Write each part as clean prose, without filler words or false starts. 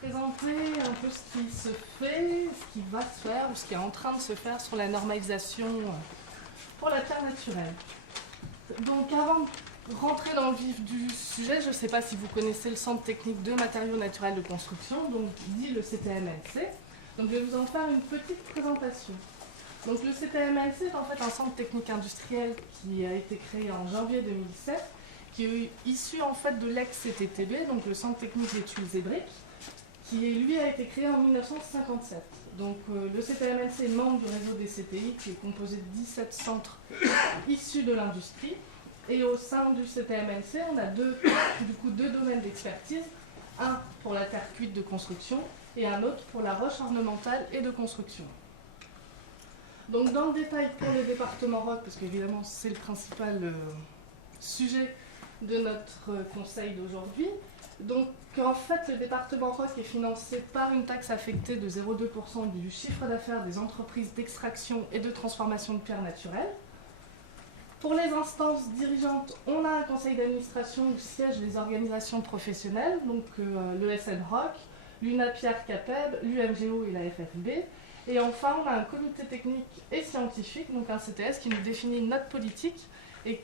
présenter un peu ce qui se fait, ce qui va se faire ou ce qui est en train de se faire sur la normalisation pour la terre naturelle. Donc avant de rentrer dans le vif du sujet, je ne sais pas si vous connaissez le Centre technique de matériaux naturels de construction, donc dit le CTMLC. Donc je vais vous en faire une petite présentation. Donc le CTMLC est en fait un centre technique industriel qui a été créé en janvier 2007, qui est issu en fait de l'ex-CTTB, donc le Centre technique des tuiles et briques, qui lui a été créé en 1957. Donc le CTMLC est membre du réseau des CTI, qui est composé de 17 centres issus de l'industrie. Et au sein du CTMLC, on a deux domaines d'expertise, un pour la terre cuite de construction et un autre pour la roche ornementale et de construction. Donc dans le détail pour le département ROC, parce qu'évidemment c'est le principal sujet de notre conseil d'aujourd'hui. Donc en fait le département ROC est financé par une taxe affectée de 0,2% du chiffre d'affaires des entreprises d'extraction et de transformation de pierres naturelles. Pour les instances dirigeantes, on a un conseil d'administration où siègent les organisations professionnelles, donc le SNROC, l'UNAPIAR-CAPEB, l'UMGO et la FFB. Et enfin, on a un comité technique et scientifique, donc un CTS, qui nous définit notre politique et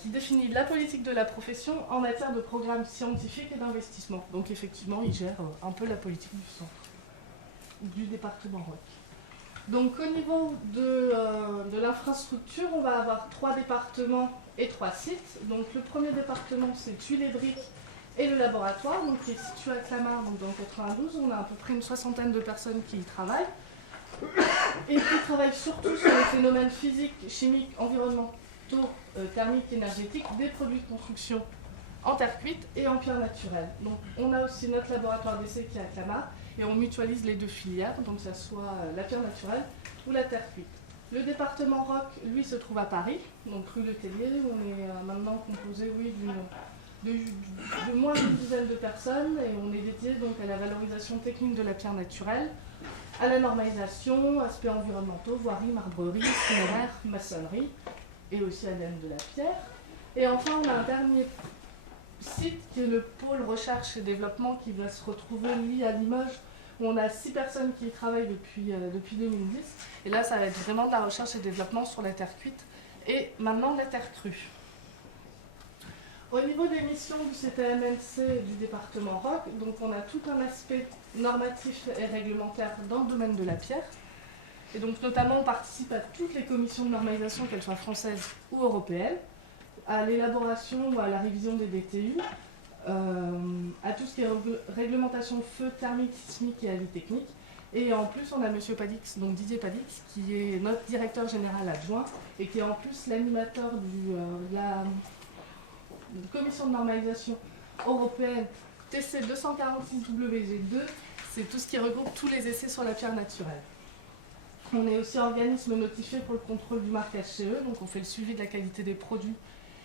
qui définit la politique de la profession en matière de programmes scientifiques et d'investissement. Donc effectivement, il gère un peu la politique du centre, du département ROC. Donc au niveau de l'infrastructure, on va avoir 3 départements et 3 sites. Donc le premier département, c'est Tuiles et briques et le laboratoire, donc, qui est situé à Clamart, donc dans le 92. On a à peu près une 60aine de personnes qui y travaillent. Et qui travaillent surtout sur les phénomènes physiques, chimiques, environnementaux, thermiques, énergétiques des produits de construction en terre cuite et en pierre naturelle. Donc on a aussi notre laboratoire d'essai qui est à Clamart et on mutualise les deux filières, donc que ce soit la pierre naturelle ou la terre cuite. Le département ROC, lui, se trouve à Paris, donc rue Le Tellier. On est maintenant composé, oui, de moins d'une dizaine de personnes et on est dédié donc à la valorisation technique de la pierre naturelle, à la normalisation, aspects environnementaux, voirie, marbrerie, funéraire, maçonnerie et aussi à l'aide de la pierre. Et enfin, on a un dernier site qui est le pôle recherche et développement qui va se retrouver lui à Limoges, où on a 6 personnes qui y travaillent depuis 2010. Et là, ça va être vraiment de la recherche et développement sur la terre cuite et maintenant la terre crue. Au niveau des missions du CTMLC et du département ROC, donc on a tout un aspect normatif et réglementaire dans le domaine de la pierre. Et donc notamment on participe à toutes les commissions de normalisation, qu'elles soient françaises ou européennes, à l'élaboration ou à la révision des DTU, à tout ce qui est réglementation feu, thermique, sismique et avis technique. Et en plus, on a M. Padix, donc Didier Padix, qui est notre directeur général adjoint et qui est en plus l'animateur de la commission de normalisation européenne TC 246WG2. C'est tout ce qui regroupe tous les essais sur la pierre naturelle. On est aussi organisme notifié pour le contrôle du marquage CE, donc on fait le suivi de la qualité des produits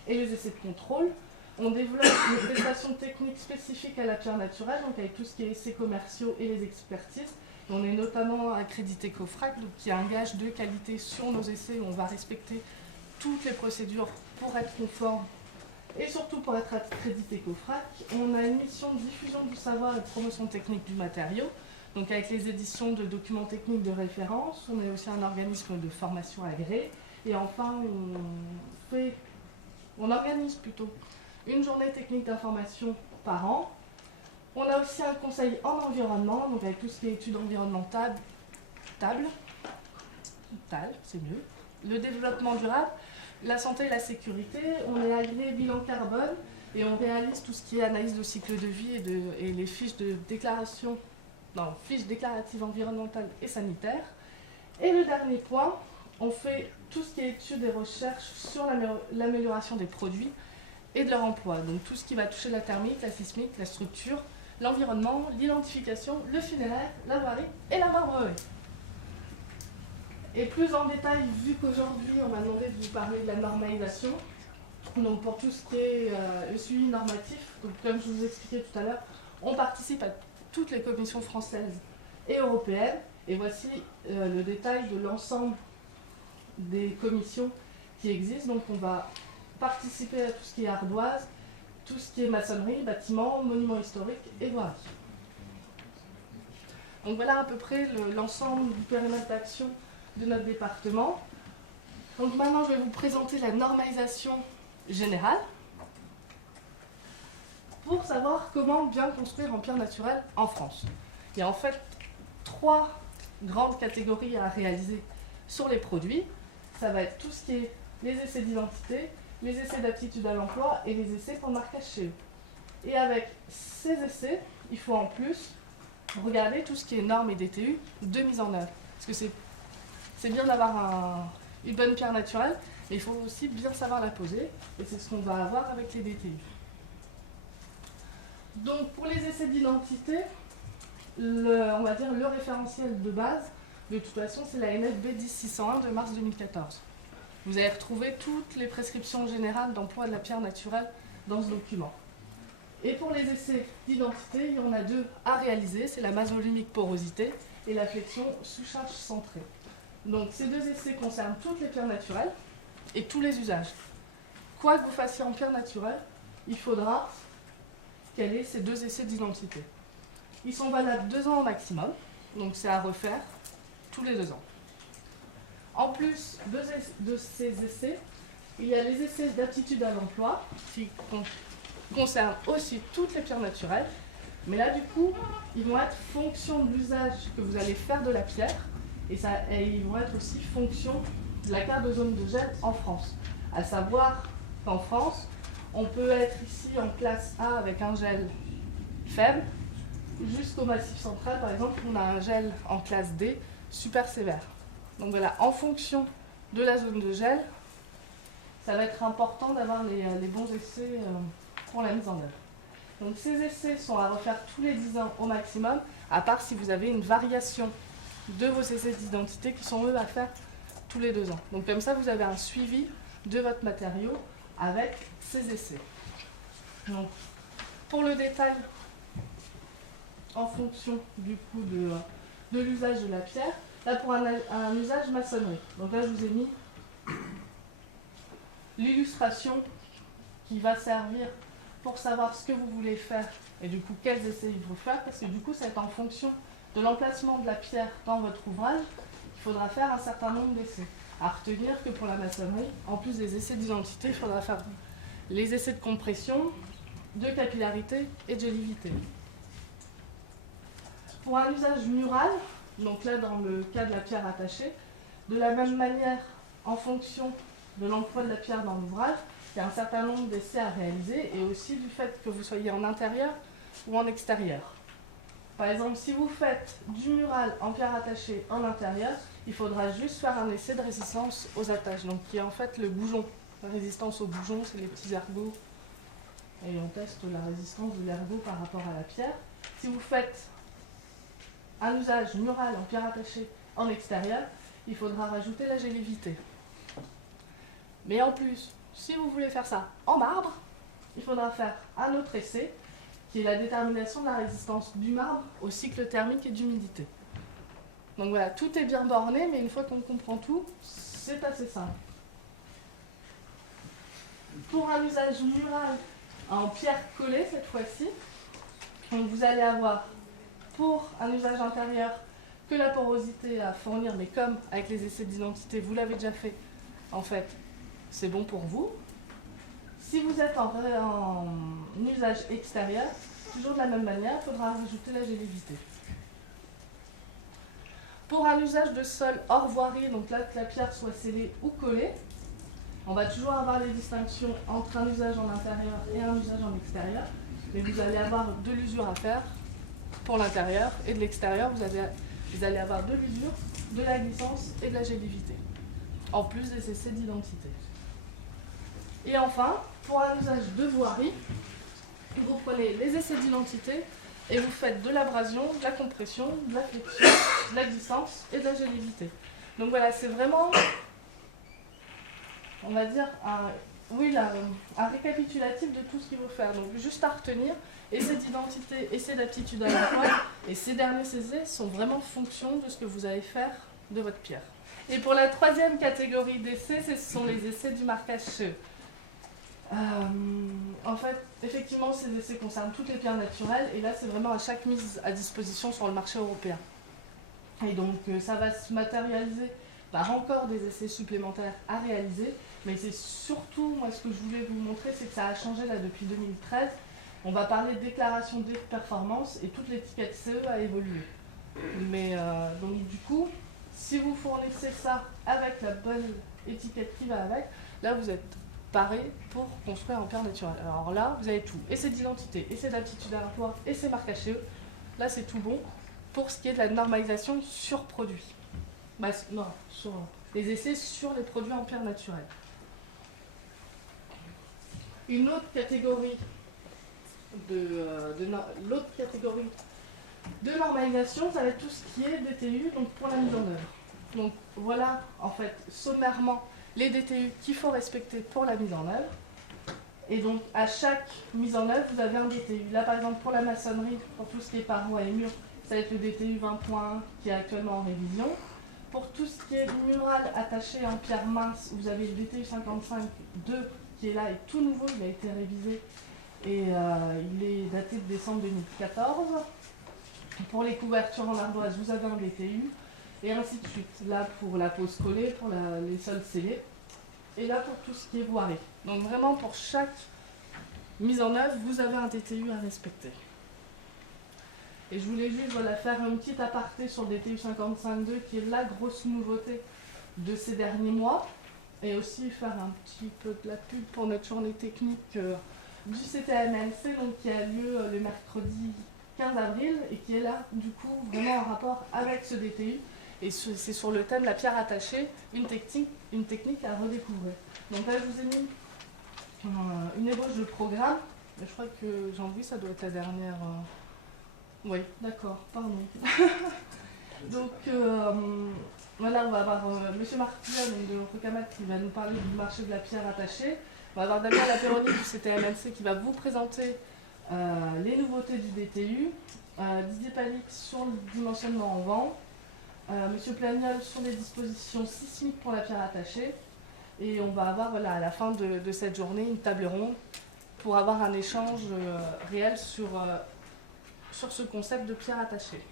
et les essais de contrôle. On développe une prestation technique spécifique à la pierre naturelle, donc avec tout ce qui est essais commerciaux et les expertises. On est notamment accrédité COFRAC, donc qui a un gage de qualité sur nos essais où on va respecter toutes les procédures pour être conforme et surtout pour être accrédité COFRAC. On a une mission de diffusion du savoir et de promotion technique du matériau, donc avec les éditions de documents techniques de référence. On est aussi un organisme de formation agréé. Et enfin, on organise plutôt une journée technique d'information par an. On a aussi un conseil en environnement, donc avec tout ce qui est études environnementales, c'est mieux, le développement durable, la santé et la sécurité. On est agréé bilan carbone et on réalise tout ce qui est analyse de cycle de vie et les fiches déclaratives environnementales et sanitaires. Et le dernier point, on fait tout ce qui est études et recherches sur l'amélioration des produits et de leur emploi. Donc tout ce qui va toucher la thermique, la sismique, la structure, l'environnement, l'identification, le funéraire, la voirie et la marbrerie. Et plus en détail, vu qu'aujourd'hui on m'a demandé de vous parler de la normalisation, donc pour tout ce qui est le suivi normatif, donc comme je vous expliquais tout à l'heure, on participe à toutes les commissions françaises et européennes. Et voici le détail de l'ensemble des commissions qui existent. Donc on va participer à tout ce qui est ardoise, tout ce qui est maçonnerie, bâtiments, monuments historiques et voirie. Donc voilà à peu près l'ensemble du périmètre d'action de notre département. Donc maintenant, je vais vous présenter la normalisation générale pour savoir comment bien construire en pierre naturelle en France. Il y a en fait 3 grandes catégories à réaliser sur les produits. Ça va être tout ce qui est les essais d'identité, les essais d'aptitude à l'emploi et les essais pour le marquage CE. Et avec ces essais, il faut en plus regarder tout ce qui est normes et DTU de mise en œuvre. Parce que c'est bien d'avoir une bonne pierre naturelle, mais il faut aussi bien savoir la poser, et c'est ce qu'on va avoir avec les DTU. Donc pour les essais d'identité, on va dire le référentiel de base, de toute façon, c'est la NFB 10601 de mars 2014. Vous allez retrouver toutes les prescriptions générales d'emploi de la pierre naturelle dans ce document. Et pour les essais d'identité, il y en a 2 à réaliser, c'est la masse volumique porosité et la flexion sous charge centrée. Donc ces 2 essais concernent toutes les pierres naturelles et tous les usages. Quoi que vous fassiez en pierre naturelle, il faudra qu'elle ait ces 2 essais d'identité. Ils sont valables 2 ans au maximum, donc c'est à refaire tous les 2 ans. En plus de ces essais, il y a les essais d'aptitude à l'emploi qui concernent aussi toutes les pierres naturelles, mais là du coup, ils vont être fonction de l'usage que vous allez faire de la pierre, et ils vont être aussi fonction de la carte de zone de gel en France. À savoir qu'en France, on peut être ici en classe A avec un gel faible, jusqu'au Massif central, par exemple, on a un gel en classe D super sévère. Donc voilà, en fonction de la zone de gel, ça va être important d'avoir les bons essais pour la mise en œuvre. Donc ces essais sont à refaire tous les 10 ans au maximum, à part si vous avez une variation de vos essais d'identité qui sont eux à faire tous les 2 ans. Donc comme ça, vous avez un suivi de votre matériau avec ces essais. Donc, pour le détail, en fonction du coup de l'usage de la pierre, là pour un usage maçonnerie. Donc là, je vous ai mis l'illustration qui va servir pour savoir ce que vous voulez faire et du coup quels essais il faut faire, parce que du coup, c'est en fonction de l'emplacement de la pierre dans votre ouvrage, il faudra faire un certain nombre d'essais. À retenir que pour la maçonnerie, en plus des essais d'identité, il faudra faire les essais de compression, de capillarité et de gélivité. Pour un usage mural, donc là dans le cas de la pierre attachée, de la même manière, en fonction de l'emploi de la pierre dans l'ouvrage, il y a un certain nombre d'essais à réaliser et aussi du fait que vous soyez en intérieur ou en extérieur. Par exemple, si vous faites du mural en pierre attachée en intérieur, il faudra juste faire un essai de résistance aux attaches, donc qui est en fait le bougeon. La résistance au bougeon, c'est les petits ergots. Et on teste la résistance de l'ergot par rapport à la pierre. Si vous faites un usage mural en pierre attachée en extérieur, il faudra rajouter la gélivité. Mais en plus, si vous voulez faire ça en marbre, il faudra faire un autre essai, qui est la détermination de la résistance du marbre au cycle thermique et d'humidité. Donc voilà, tout est bien borné, mais une fois qu'on comprend tout, c'est assez simple. Pour un usage mural en pierre collée cette fois-ci, donc vous allez avoir pour un usage intérieur que la porosité à fournir, mais comme avec les essais d'identité, vous l'avez déjà fait, en fait, c'est bon pour vous. Si vous êtes en usage extérieur, toujours de la même manière, il faudra rajouter la gélivité. Pour un usage de sol hors voirie, donc là que la pierre soit scellée ou collée, on va toujours avoir les distinctions entre un usage en intérieur et un usage en extérieur, mais vous allez avoir de l'usure à faire pour l'intérieur et de l'extérieur, vous allez avoir de l'usure, de la glissance et de la gélivité, en plus des essais d'identité. Et enfin, pour un usage de voirie, vous prenez les essais d'identité et vous faites de l'abrasion, de la compression, de la flexion, de la glissance et de la gélivité. Donc voilà, c'est vraiment, on va dire, un récapitulatif de tout ce qu'il faut faire. Donc juste à retenir, essais d'identité, essais d'aptitude à l'emploi, et ces derniers essais sont vraiment fonction de ce que vous allez faire de votre pierre. Et pour la troisième catégorie d'essais, ce sont les essais du marquage CE. En fait, effectivement, ces essais concernent toutes les pierres naturelles et là, c'est vraiment à chaque mise à disposition sur le marché européen. Et donc ça va se matérialiser par encore des essais supplémentaires à réaliser. Mais c'est surtout, moi ce que je voulais vous montrer, c'est que ça a changé là depuis 2013. On va parler de déclaration de performance et toute l'étiquette CE a évolué. Mais donc du coup, si vous fournissez ça avec la bonne étiquette qui va avec, là vous êtes paré pour construire un pierre naturel. Alors là, vous avez tout. Et c'est d'identité, et c'est d'aptitude à l'emploi, et c'est marque HCE. Là, c'est tout bon pour ce qui est de la normalisation sur produit. Bah, non, sur les essais sur les produits en pierre naturelle. Une autre catégorie l'autre catégorie de normalisation, ça va être tout ce qui est DTU, donc pour la mise en œuvre. Donc voilà, en fait, sommairement, les DTU qu'il faut respecter pour la mise en œuvre. Et donc, à chaque mise en œuvre, vous avez un DTU. Là, par exemple, pour la maçonnerie, pour tout ce qui est parois et murs, ça va être le DTU 20.1 qui est actuellement en révision. Pour tout ce qui est mural attaché en pierre mince, vous avez le DTU 55.2 qui est là, et tout nouveau, il a été révisé et il est daté de décembre 2014. Pour les couvertures en ardoise, vous avez un DTU, et ainsi de suite. Là, pour la pose collée, pour les sols scellés, et là, pour tout ce qui est voirie. Donc vraiment, pour chaque mise en œuvre, vous avez un DTU à respecter. Et je voulais juste faire un petit aparté sur le DTU 55.2, qui est la grosse nouveauté de ces derniers mois, et aussi faire un petit peu de la pub pour notre journée technique du CTMNC, donc qui a lieu le mercredi 15 avril, et qui est là, du coup, vraiment en rapport avec ce DTU. Et c'est sur le thème la pierre attachée, une technique à redécouvrir. Donc là, je vous ai mis une ébauche de programme. Je crois que Jean-Louis, ça doit être la dernière. Oui, d'accord, pardon. Donc voilà, on va avoir M. Martilla de l'Entrecamat qui va nous parler du marché de la pierre attachée. On va avoir Damien Laperoni du CTMNC qui va vous présenter les nouveautés du DTU. Didier Palic sur le dimensionnement en vent. Monsieur Plagnol sur les dispositions sismiques pour la pierre attachée. Et on va avoir à la fin de cette journée une table ronde pour avoir un échange réel sur ce concept de pierre attachée.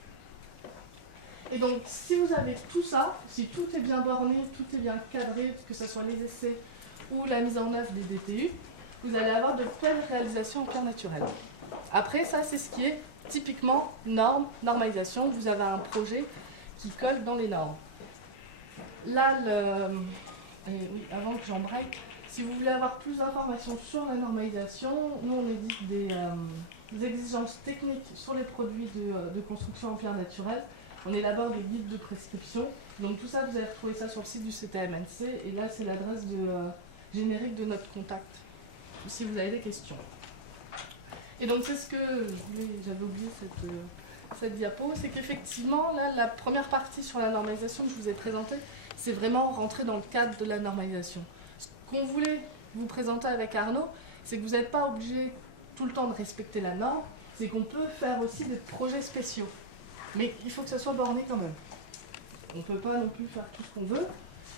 Et donc, si vous avez tout ça, si tout est bien borné, tout est bien cadré, que ce soit les essais ou la mise en œuvre des DTU, vous allez avoir de belles réalisations en pierre naturelle. Après, ça, c'est ce qui est typiquement normalisation. Vous avez un projet qui colle dans les normes. Là, oui, avant que j'embraye, si vous voulez avoir plus d'informations sur la normalisation, nous, on édite des exigences techniques sur les produits de construction en pierre naturelle. On élabore des guides de prescription. Donc tout ça, vous allez retrouver ça sur le site du CTMNC. Et là, c'est l'adresse générique de notre contact, si vous avez des questions. Et donc c'est ce que j'avais oublié cette diapo, c'est qu'effectivement, là, la première partie sur la normalisation que je vous ai présentée, c'est vraiment rentrer dans le cadre de la normalisation. Ce qu'on voulait vous présenter avec Arnaud, c'est que vous n'êtes pas obligé tout le temps de respecter la norme, c'est qu'on peut faire aussi des projets spéciaux. Mais il faut que ça soit borné quand même. On ne peut pas non plus faire tout ce qu'on veut,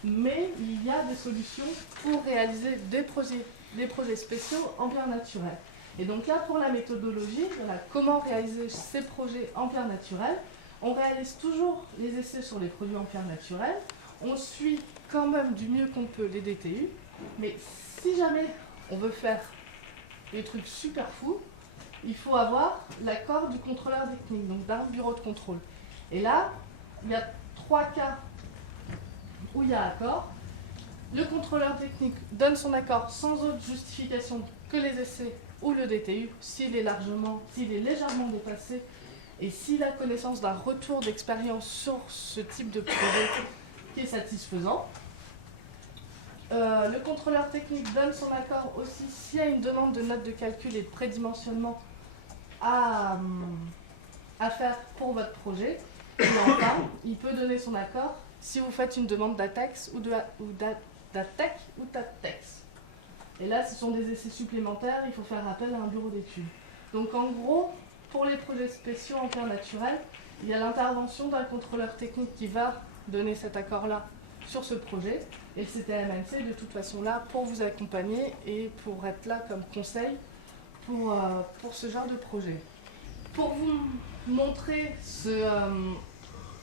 mais il y a des solutions pour réaliser des projets spéciaux en pierre naturelle. Et donc là, pour la méthodologie, voilà, comment réaliser ces projets en pierre naturelle, on réalise toujours les essais sur les produits en pierre naturelle, on suit quand même du mieux qu'on peut les DTU, mais si jamais on veut faire des trucs super fous, il faut avoir l'accord du contrôleur technique, donc d'un bureau de contrôle. Et là, il y a 3 cas où il y a accord. Le contrôleur technique donne son accord sans autre justification que les essais ou le DTU, s'il est légèrement dépassé et s'il a connaissance d'un retour d'expérience sur ce type de projet qui est satisfaisant. Le contrôleur technique donne son accord aussi s'il y a une demande de note de calcul et de prédimensionnement à faire pour votre projet. Et enfin, il peut donner son accord si vous faites une demande d'ATEX ou d'ATEC ou d'ATEX. Et là, ce sont des essais supplémentaires, il faut faire appel à un bureau d'études. Donc en gros, pour les projets spéciaux en pierre naturelle, il y a l'intervention d'un contrôleur technique qui va donner cet accord-là sur ce projet. Et le CTMNC est de toute façon là pour vous accompagner et pour être là comme conseil pour ce genre de projet. Pour vous montrer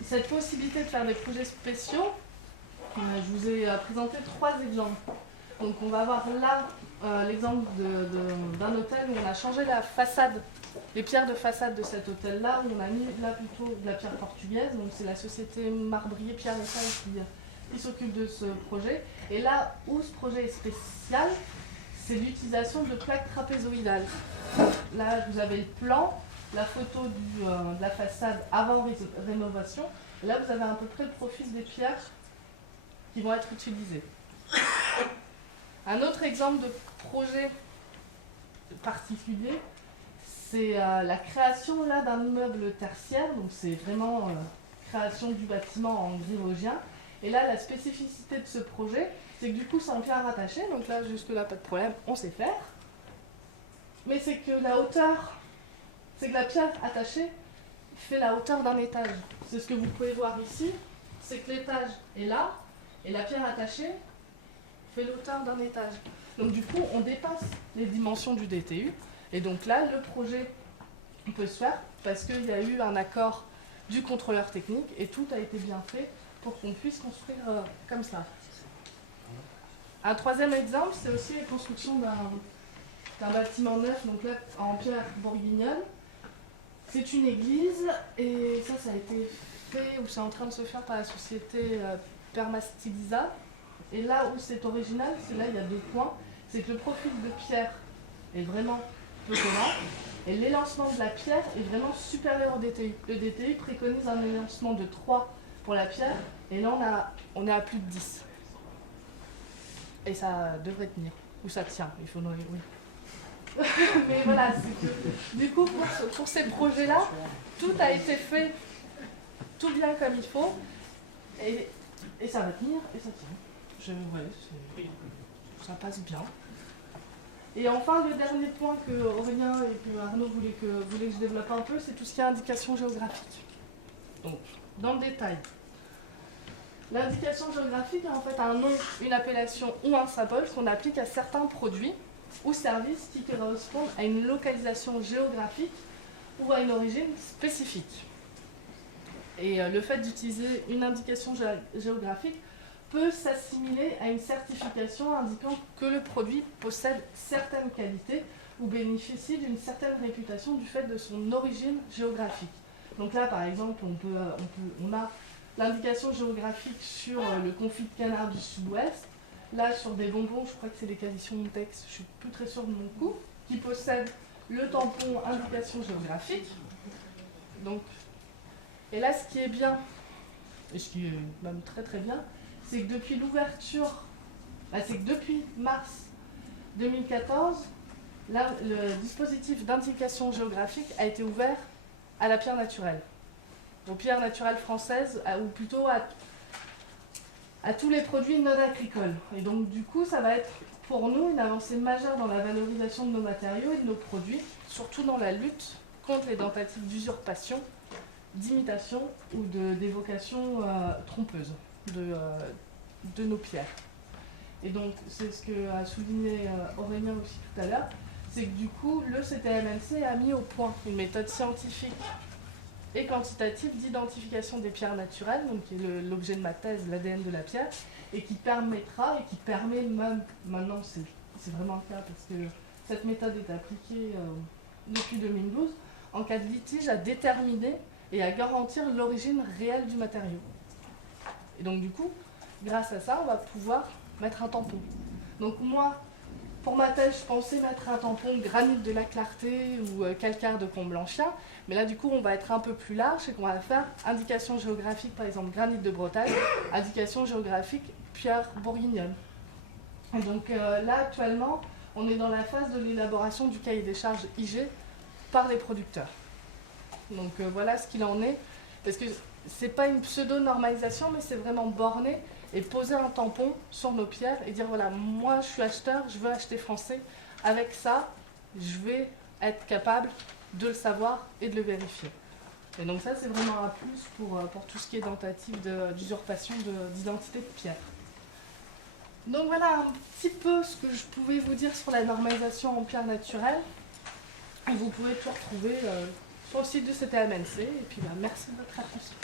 cette possibilité de faire des projets spéciaux, je vous ai présenté 3 exemples. Donc on va voir là l'exemple d'un hôtel où on a changé la façade, les pierres de façade de cet hôtel-là, où on a mis là plutôt de la pierre portugaise. Donc c'est la société Marbrier Pierre et Salle qui s'occupe de ce projet. Et là où ce projet est spécial, c'est l'utilisation de plaques trapézoïdales. Là vous avez le plan, la photo de la façade avant rénovation. Et là vous avez à peu près le profil des pierres qui vont être utilisées. Un autre exemple de projet particulier, c'est la création là d'un immeuble tertiaire. Donc c'est vraiment création du bâtiment en grégorien. Et là, la spécificité de ce projet, c'est que du coup, c'est en pierre rattachée. Donc là, jusque-là, pas de problème, on sait faire. Mais c'est que la hauteur, c'est que la pierre attachée fait la hauteur d'un étage. C'est ce que vous pouvez voir ici. C'est que l'étage est là, et la pierre attachée fait l'auteur d'un étage. Donc du coup, on dépasse les dimensions du DTU. Et donc là, le projet peut se faire parce qu'il y a eu un accord du contrôleur technique et tout a été bien fait pour qu'on puisse construire comme ça. Un troisième exemple, c'est aussi la construction d'un bâtiment neuf, donc là en pierre bourguignonne. C'est une église et ça a été fait, ou c'est en train de se faire par la société Permastiliza. Et là où c'est original, c'est là il y a 2 points, c'est que le profil de pierre est vraiment peu commun, et l'élancement de la pierre est vraiment supérieur au DTU. Le DTU préconise un élancement de 3 pour la pierre, et là on est à plus de 10. Et ça devrait tenir, ou ça tient, il faut oui. Mais voilà, c'est que du coup pour ces projets-là, tout a été fait tout bien comme il faut, et ça va tenir, et ça tient. Ça passe bien. Et enfin, le dernier point que Aurélien et que Arnaud voulaient que je développe un peu, c'est tout ce qui est indication géographique. Donc, dans le détail, l'indication géographique est en fait un nom, une appellation ou un symbole qu'on applique à certains produits ou services qui correspondent à une localisation géographique ou à une origine spécifique. Et le fait d'utiliser une indication géographique peut s'assimiler à une certification indiquant que le produit possède certaines qualités ou bénéficie d'une certaine réputation du fait de son origine géographique. Donc là, par exemple, on a l'indication géographique sur le confit de canard du sud-ouest. Là, sur des bonbons, je crois que c'est des Calisson Montex, je ne suis plus très sûre de mon coup, qui possèdent le tampon indication géographique. Donc, et là, ce qui est bien, et ce qui est même très très bien, c'est que depuis l'ouverture, c'est que depuis mars 2014, là, le dispositif d'indication géographique a été ouvert à la pierre naturelle, aux pierres naturelles françaises, ou plutôt à tous les produits non agricoles. Et donc du coup, ça va être pour nous une avancée majeure dans la valorisation de nos matériaux et de nos produits, surtout dans la lutte contre les tentatives d'usurpation, d'imitation ou d'évocation trompeuse de nos pierres. Et donc, c'est ce que a souligné Aurélien aussi tout à l'heure, c'est que du coup, le CTMNC a mis au point une méthode scientifique et quantitative d'identification des pierres naturelles, donc qui est l'objet de ma thèse, l'ADN de la pierre, et qui permettra, et qui permet même, maintenant c'est vraiment le cas parce que cette méthode est appliquée depuis 2012, en cas de litige, à déterminer et à garantir l'origine réelle du matériau. Et donc du coup, grâce à ça, on va pouvoir mettre un tampon. Donc moi, pour ma thèse, je pensais mettre un tampon granit de la Clarté ou calcaire de Comblanchien, mais là du coup on va être un peu plus large et qu'on va faire indication géographique, par exemple granit de Bretagne, indication géographique pierre bourguignonne. Et donc là actuellement, on est dans la phase de l'élaboration du cahier des charges IG par les producteurs. Donc voilà ce qu'il en est, parce que c'est pas une pseudo-normalisation, mais c'est vraiment borné et poser un tampon sur nos pierres et dire voilà, moi je suis acheteur, je veux acheter français, avec ça, je vais être capable de le savoir et de le vérifier. Et donc ça, c'est vraiment un plus pour tout ce qui est tentative d'usurpation d'identité de pierre. Donc voilà un petit peu ce que je pouvais vous dire sur la normalisation en pierre naturelle. Et vous pouvez tout retrouver sur le site du CTMNC. Et puis merci de votre attention.